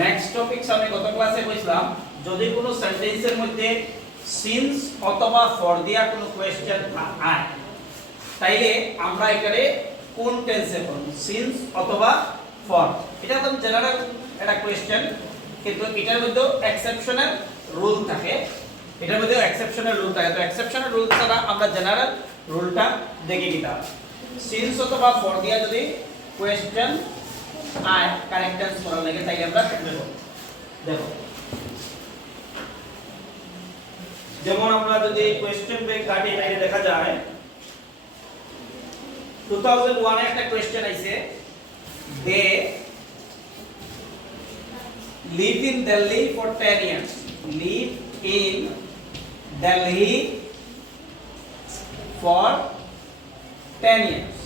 Next topic আমি গত ক্লাসে কইছিলাম যদি কোনো সেন্টেন্সের মধ্যে সিন্স অথবা ফর দিয়া কোনো কোশ্চেন আয় তাইলে আমরা এখানে কোন টেন্সে করব সিন্স অথবা ফর। এটা তো জেনারেল একটা কোশ্চেন, কিন্তু এটার মধ্যে এক্সেপশনাল রুল থাকে। এটার মধ্যে এক্সেপশনাল রুল থাকে, তো এক্সেপশনাল রুল ছাড়া আমরা জেনারেল রুলটা দেখি কিটা। সিন্স অথবা ফর দিয়া যদি কোশ্চেন আয় কারেক্ট টেন্স করার লাগে তাইলে আমরা দেখো যেমন আমরা যদি কোশ্চেন ব্যাংক কাটি তাইলে দেখা যায় 2001 এ একটা কোশ্চেন আইছে, দে live in Delhi for 10 years. Live in Delhi for 10 years.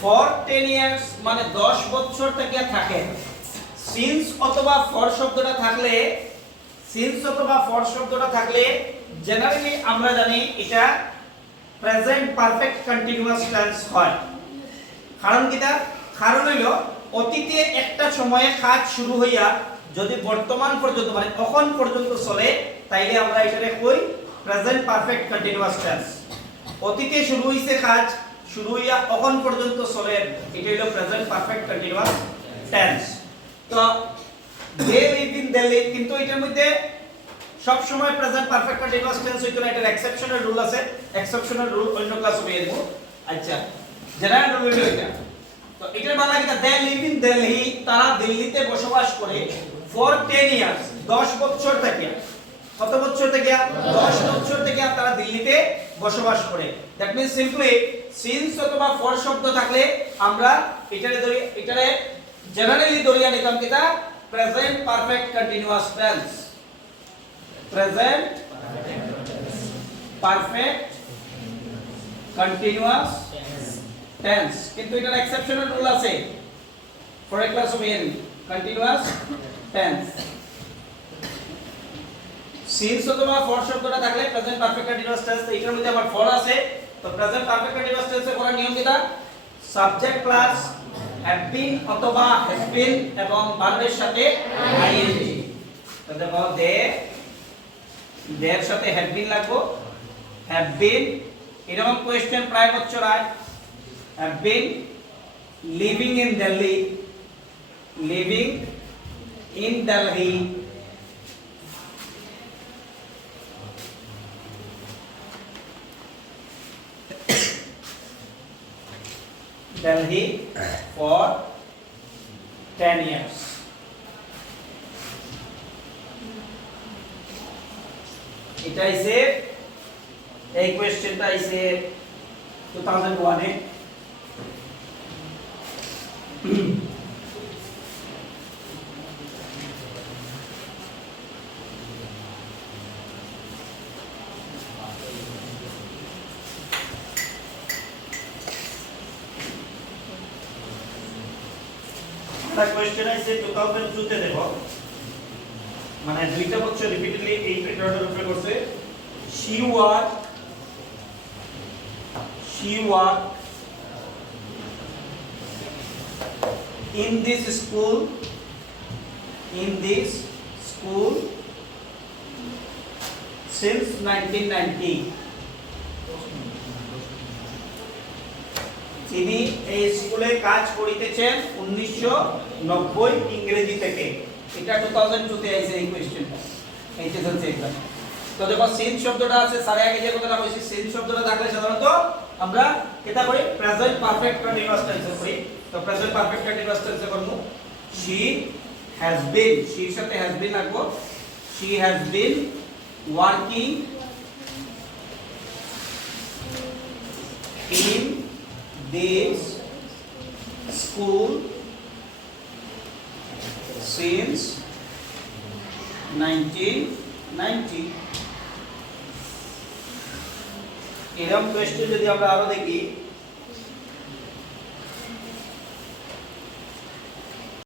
For 10 years মানে 10 বছর থেকে থাকে। সিন্স অথবা ফর শব্দটা থাকলে জেনারেলি আমরা জানি এটা প্রেজেন্ট পারফেক্ট কন্টিনিউয়াস টেন্স হয়। কারণ কিটা? কারণ হইল অতীতে একটা সময়ে কাজ শুরু হইয়া যদি বর্তমান পর্যন্ত মানে এখন পর্যন্ত চলে তাইলে আমরা এটারে কই প্রেজেন্ট পারফেক্ট কন্টিনিউয়াস টেন্স। অতীতে শুরু হইছে কাজ, শুরু হইয়া এখন পর্যন্ত চলে, এটা হলো প্রেজেন্ট পারফেক্ট কন্টিনিউয়াস টেন্স। তো দে লিভ ইন দিল্লি, কিন্তু এটার মধ্যে সব সময় প্রেজেন্ট পারফেক্ট কন্টিনিউয়াস টেন্স হইতো না, এটার এক্সেপশনাল রুল আছে। এক্সেপশনাল রুল অন্য ক্লাসে পেয়ে দেব। আচ্ছা, জেনারেল রুল হলো এটা। তো এটার মানে কি? দে লিভ ইন দিল্লি, তারা দিল্লিতে বসবাস করে ফর 10 ইয়ার্স 10 বছর থেকে। কত বছর থেকে? 10 বছর থেকে তারা দিল্লিতে বসবাস করে। দ্যাট মিন্স সিম্পলি সিন্স অথবা ফর শব্দ থাকলে আমরা এটারে জেনারেলি ধরিয়া নিতাম কিটা present perfect continuous tense. Present perfect continuous tense, কিন্তু এটার এক্সেপশনাল রুল আছে। For a class of N continuous tense. Since অথবা ফর শব্দটা থাকলে প্রেজেন্ট পারফেক্ট কন্টিনিউয়াস টেন্স। এটার মধ্যে আবার ফর আছে, তো প্রেজেন্ট পারফেক্ট কন্টিনিউয়াস টেন্সে করার নিয়ম কিটা? সাবজেক্ট প্লাস হ্যাভ বিন অথবা হ্যাজ বিন এবং ভার্বের সাথে আইএনজি। তো দেখো দের সাথে হ্যাভ বিন লাগবে। হ্যাভ বিন এরকম কোশ্চেন প্রায় বছর আয়। Have been living in Delhi, living in Delhi. Delhi for 10 years. এটা ইসে এই কোশ্চেনটা ইসে 2001 এ। একটা কোশ্চেন আছে 2002 তে দেখো, মানে দুইটা বছর রিপিটেডলি এই প্যাটার্নের উপরে করছে। she worked in this school since 1990. তিনি এই স্কুলে কাজ করিতেছেন 1990 ইংরেজি থেকে। এটা 2002 তে আইছে এই কোশ্চেনটা এইচএসএলসি এক্সাম। তো দেখো সিন্স শব্দটা আছে, সারে আগে যে কথাটা কইছি সিন্স শব্দটা থাকলে সাধারণত আমরা এটা করি প্রেজেন্ট পারফেক্ট কন্টিনিউয়াস টেন্সে করি। তো প্রেজেন্ট পারফেক্ট কন্টিনিউয়াস টেন্সে করব she has been, she এর সাথে has been লাগবে। she has been working in this school since 1990. এরকম কোশ্চেন যদি আমরা আরো দেখি